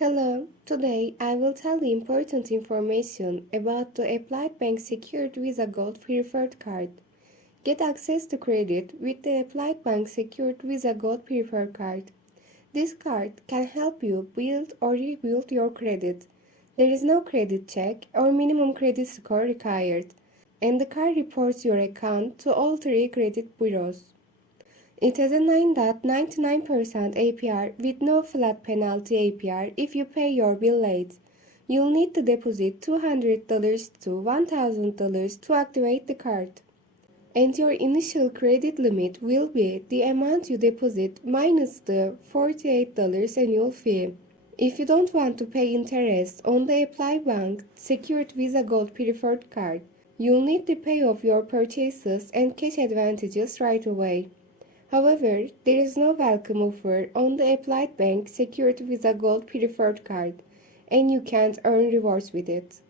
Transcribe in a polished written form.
Hello, today I will tell you important information about the Applied Bank Secured Visa Gold Preferred Card. Get access to credit with the Applied Bank Secured Visa Gold Preferred Card. This card can help you build or rebuild your credit. There is no credit check or minimum credit score required, and the card reports your account to all three credit bureaus. It has a 9.99% APR with no flat penalty APR if you pay your bill late. You'll need to deposit $200 to $1,000 to activate the card. And your initial credit limit will be the amount you deposit minus the $48 annual fee. If you don't want to pay interest on the Apply Bank Secured Visa Gold Preferred Card, you'll need to pay off your purchases and cash advantages right away. However, there is no welcome offer on the Applied Bank Secured Visa Gold Preferred Card, and you can't earn rewards with it.